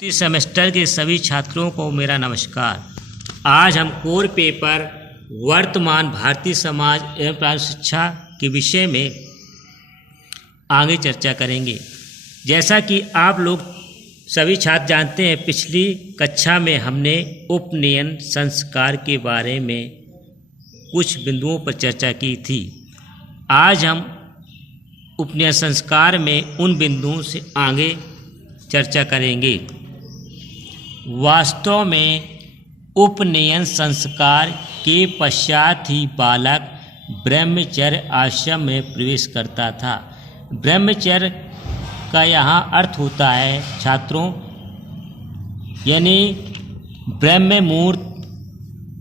इस सेमेस्टर के सभी छात्रों को मेरा नमस्कार। आज हम कोर पेपर वर्तमान भारतीय समाज एवं प्रारंभिक शिक्षा के विषय में आगे चर्चा करेंगे। जैसा कि आप लोग सभी छात्र जानते हैं, पिछली कक्षा में हमने उपनयन संस्कार के बारे में कुछ बिंदुओं पर चर्चा की थी। आज हम उपनयन संस्कार में उन बिंदुओं से आगे चर्चा करेंगे। वास्तव में उपनयन संस्कार के पश्चात ही बालक ब्रह्मचर्य आश्रम में प्रवेश करता था। ब्रह्मचर्य का यहाँ अर्थ होता है छात्रों, यानी ब्रह्म मुहूर्त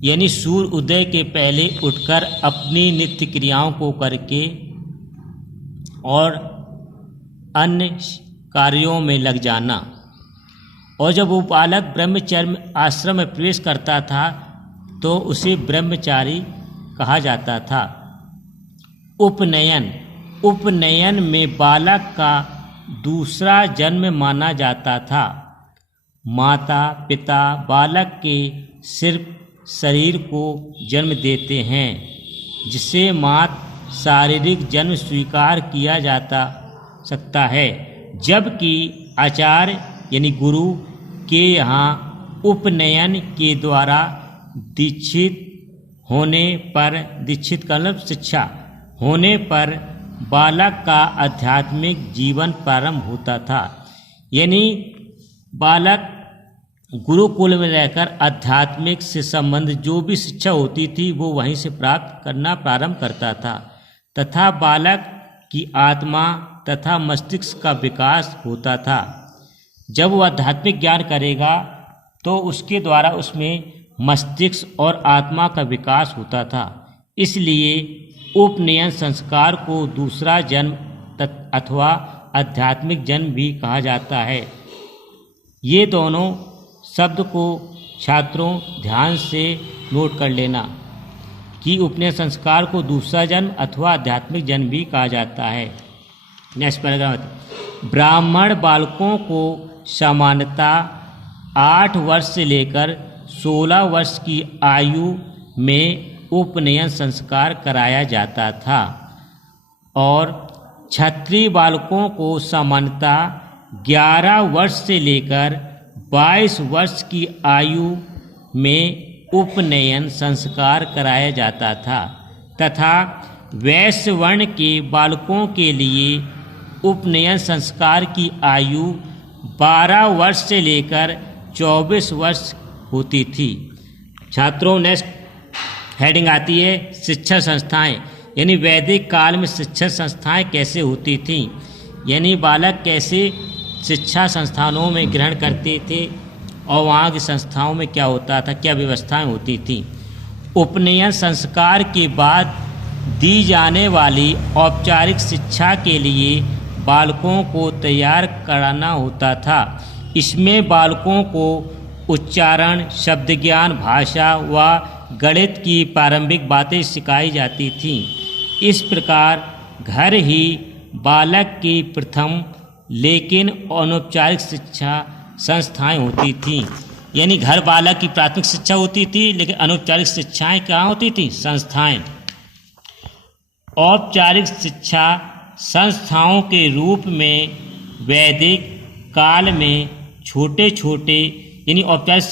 यानी सूर्य उदय के पहले उठकर अपनी नित्य क्रियाओं को करके और अन्य कार्यों में लग जाना। और जब वो बालक ब्रह्मचर्य आश्रम में प्रवेश करता था तो उसे ब्रह्मचारी कहा जाता था। उपनयन में बालक का दूसरा जन्म माना जाता था। माता पिता बालक के सिर्फ शरीर को जन्म देते हैं, जिसे मात्र शारीरिक जन्म स्वीकार किया जाता सकता है, जबकि आचार्य यानी गुरु के यहाँ उपनयन के द्वारा दीक्षित का मतलब शिक्षा होने पर बालक का आध्यात्मिक जीवन प्रारंभ होता था। यानी बालक गुरुकुल में रहकर आध्यात्मिक से संबंधित जो भी शिक्षा होती थी वो वहीं से प्राप्त करना प्रारंभ करता था, तथा बालक की आत्मा तथा मस्तिष्क का विकास होता था। जब वो आध्यात्मिक ज्ञान करेगा तो उसके द्वारा उसमें मस्तिष्क और आत्मा का विकास होता था। इसलिए उपनयन संस्कार को दूसरा जन्म अथवा आध्यात्मिक जन्म भी कहा जाता है। ये दोनों शब्द को छात्रों ध्यान से नोट कर लेना कि उपनयन संस्कार को दूसरा जन्म अथवा आध्यात्मिक जन्म भी कहा जाता है। Next paragraph. ब्राह्मण बालकों को सामान्यतः 8 वर्ष से लेकर 16 वर्ष की आयु में उपनयन संस्कार कराया जाता था और क्षत्रिय बालकों को सामान्यतः 11 वर्ष से लेकर 22 वर्ष की आयु में उपनयन संस्कार कराया जाता था, तथा वैश्य वर्ण के बालकों के लिए उपनयन संस्कार की आयु 12 वर्ष से लेकर 24 वर्ष होती थी। छात्रों नेक्स्ट हेडिंग आती है शिक्षा संस्थाएं, यानी वैदिक काल में शिक्षा संस्थाएं कैसे होती थीं, यानी बालक कैसे शिक्षा संस्थानों में ग्रहण करते थे और वहाँ की संस्थाओं में क्या होता था, क्या व्यवस्थाएं होती थीं। उपनयन संस्कार के बाद दी जाने वाली औपचारिक शिक्षा के लिए बालकों को तैयार कराना होता था। इसमें बालकों को उच्चारण, शब्द ज्ञान, भाषा व गणित की प्रारंभिक बातें सिखाई जाती थीं। इस प्रकार घर ही बालक की प्रथम लेकिन अनौपचारिक शिक्षा संस्थाएं होती थीं। यानी घर बालक की प्राथमिक शिक्षा होती थी, लेकिन अनौपचारिक शिक्षाएं कहाँ होती थीं? संस्थाएं। औपचारिक शिक्षा संस्थाओं के रूप में वैदिक काल में छोटे छोटे यानी औपचारिक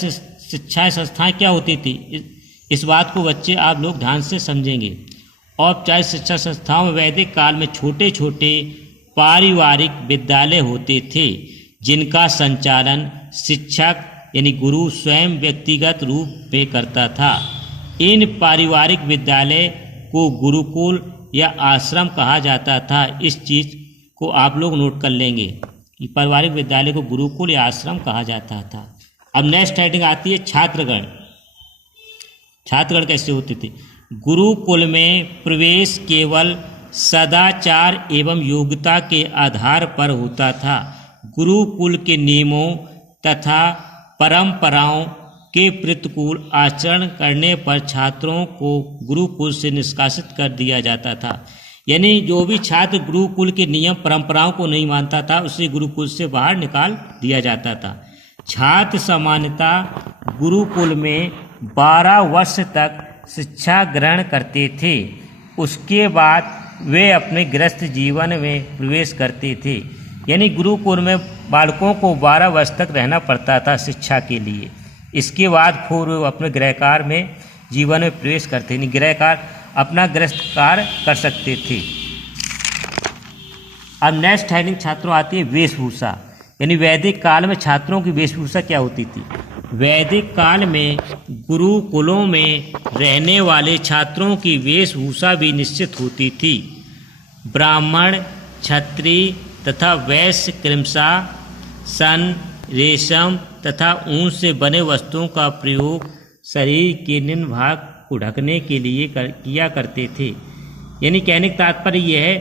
शिक्षा संस्थाएं क्या होती थी, इस बात को बच्चे आप लोग ध्यान से समझेंगे। औपचारिक शिक्षा संस्थाओं में वैदिक काल में छोटे छोटे पारिवारिक विद्यालय होते थे, जिनका संचालन शिक्षक यानी गुरु स्वयं व्यक्तिगत रूप में करता था। इन पारिवारिक विद्यालय को गुरुकुल या आश्रम कहा जाता था। इस चीज़ को आप लोग नोट कर लेंगे कि पारिवारिक विद्यालय को गुरुकुल या आश्रम कहा जाता था। अब नेक्स्ट हेडिंग आती है छात्रगण। छात्रगण कैसे होते थे? गुरुकुल में प्रवेश केवल सदाचार एवं योग्यता के आधार पर होता था। गुरुकुल के नियमों तथा परंपराओं के प्रतिकूल आचरण करने पर छात्रों को गुरुकुल से निष्कासित कर दिया जाता था। यानी जो भी छात्र गुरुकुल के नियम परंपराओं को नहीं मानता था उसे गुरुकुल से बाहर निकाल दिया जाता था। छात्र सामान्यतः गुरुकुल में 12 वर्ष तक शिक्षा ग्रहण करते थे। उसके बाद वे अपने गृहस्थ जीवन में प्रवेश करते थे। यानी गुरुकुल में बालकों को 12 वर्ष तक रहना पड़ता था शिक्षा के लिए। इसके बाद फिर वे अपने गृहकार्य में जीवन में प्रवेश करते नहीं, गृहकार्य अपना गृहस्थ कार्य कर सकते थे। अब नेक्स्ट हेडिंग छात्रों आती है वेशभूषा। यानी वैदिक काल में छात्रों की वेशभूषा क्या होती थी। वैदिक काल में गुरुकुलों में रहने वाले छात्रों की वेशभूषा भी निश्चित होती थी। ब्राह्मण, क्षत्रिय तथा वैश्य क्रमशः सन, रेशम तथा ऊन से बने वस्तुओं का प्रयोग शरीर के निम्न भाग को ढकने के लिए किया करते थे। यानी कहने का तात्पर्य यह है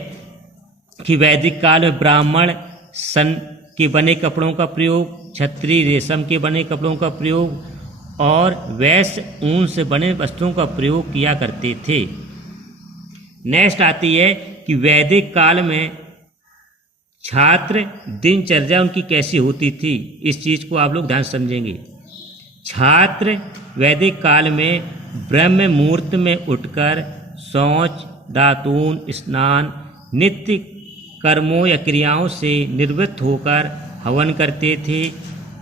कि वैदिक काल में ब्राह्मण सन के बने कपड़ों का प्रयोग, क्षत्रिय रेशम के बने कपड़ों का प्रयोग और वैश्य ऊन से बने वस्तुओं का प्रयोग किया करते थे। नेक्स्ट आती है कि वैदिक काल में छात्र दिनचर्या उनकी कैसी होती थी। इस चीज़ को आप लोग ध्यान समझेंगे। छात्र वैदिक काल में ब्रह्म मुहूर्त में उठकर शौच, दातून, स्नान, नित्य कर्मों या क्रियाओं से निवृत्त होकर हवन करते थे।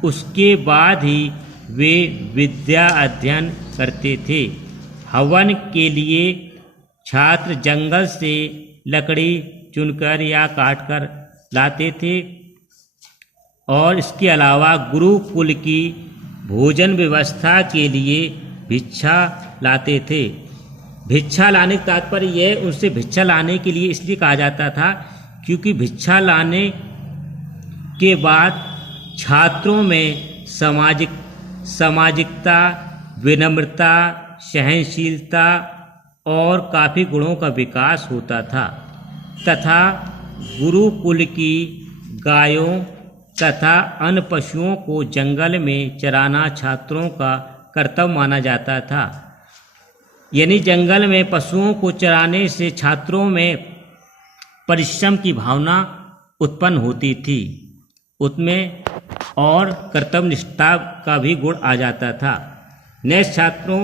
उसके बाद ही वे विद्या अध्ययन करते थे। हवन के लिए छात्र जंगल से लकड़ी चुनकर या काटकर लाते थे और इसके अलावा गुरुकुल की भोजन व्यवस्था के लिए भिक्षा लाते थे। भिक्षा लाने का तात्पर्य यह उनसे भिक्षा लाने के लिए इसलिए कहा जाता था क्योंकि भिक्षा लाने के बाद छात्रों में सामाजिकता, विनम्रता, सहनशीलता और काफ़ी गुणों का विकास होता था तथा गुरुकुल की गायों तथा अन्य पशुओं को जंगल में चराना छात्रों का कर्तव्य माना जाता था। यानी जंगल में पशुओं को चराने से छात्रों में परिश्रम की भावना उत्पन्न होती थी, उसमें और कर्तव्यनिष्ठा का भी गुण आ जाता था। नेक्स्ट छात्रों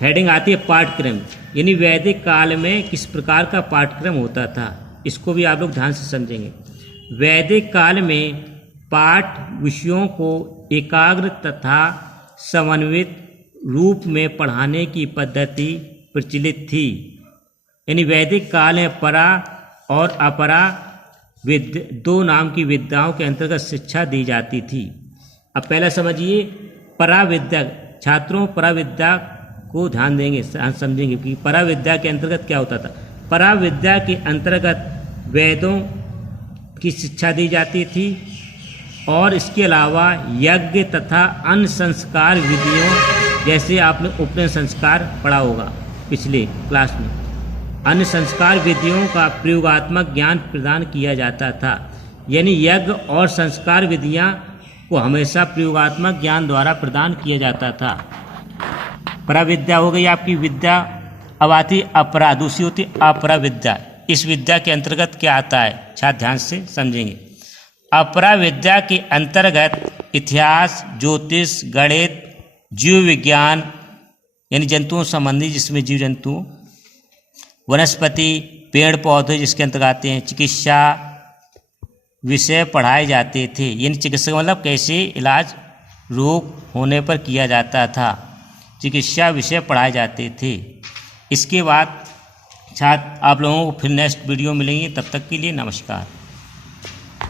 हेडिंग आती है पाठ्यक्रम। यानी वैदिक काल में किस प्रकार का पाठ्यक्रम होता था, इसको भी आप लोग ध्यान से समझेंगे। वैदिक काल में पाठ विषयों को एकाग्र तथा समन्वित रूप में पढ़ाने की पद्धति प्रचलित थी। यानी वैदिक काल में परा और अपरा दो नाम की विद्याओं के अंतर्गत शिक्षा दी जाती थी। अब पहला समझिए परा विद्या। छात्रों परा विद्या को ध्यान देंगे, समझेंगे कि परा विद्या के अंतर्गत क्या होता था। परा विद्या के अंतर्गत वेदों की शिक्षा दी जाती थी और इसके अलावा यज्ञ तथा अन्य संस्कार विधियों, जैसे आपने उपनयन संस्कार पढ़ा होगा पिछले क्लास में, अन्य संस्कार विधियों का प्रयोगात्मक ज्ञान प्रदान किया जाता था। यानी यज्ञ और संस्कार विधियां को हमेशा प्रयोगात्मक ज्ञान द्वारा प्रदान किया जाता था। परा विद्या हो गई आपकी विद्या। अब आती अपरा, दूसरी होती अपरा विद्या। इस विद्या के अंतर्गत क्या आता है, छात्र ध्यान से समझेंगे। अपरा विद्या के अंतर्गत इतिहास, ज्योतिष, गणित, जीव विज्ञान यानी जंतुओं संबंधी जिसमें जीव जंतु, वनस्पति, पेड़ पौधे जिसके अंतर्गत आते हैं, चिकित्सा विषय पढ़ाए जाते थे। यानी चिकित्सा मतलब कैसे इलाज रोग होने पर किया जाता था, चिकित्सा विषय पढ़ाए जाते थे। इसके बाद छात्र आप लोगों को फिर नेक्स्ट वीडियो मिलेंगे, तब तक के लिए नमस्कार।